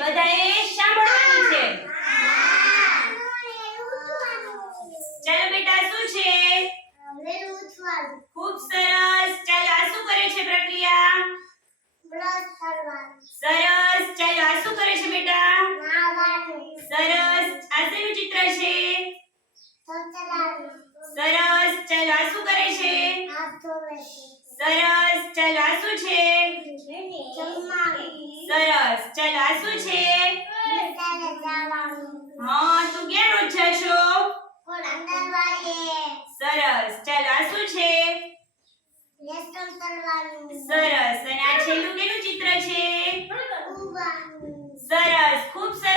બધાએ સાંભળવાનું છે. ચાલો બેટા, શું છે? ખૂબ સરસ. ચાલો, આ શું કરે છે પ્રક્રિયા? સરસ. ચાલો, આ શું કરે છે બેટા? સરસ. આ શેનું ચિત્ર છે? સરસ. ચાલો, આ શું કરે છે? સરસ. ચાલો, આ શું છે? બસ. ચાલ આ શું છે? હા તું ક્યાં રોજ જશો? સરસ. ચાલ આ શું છે? સરસ. અને આ છેલ્લું કેનું ચિત્ર છે? સરસ. ખૂબ સરસ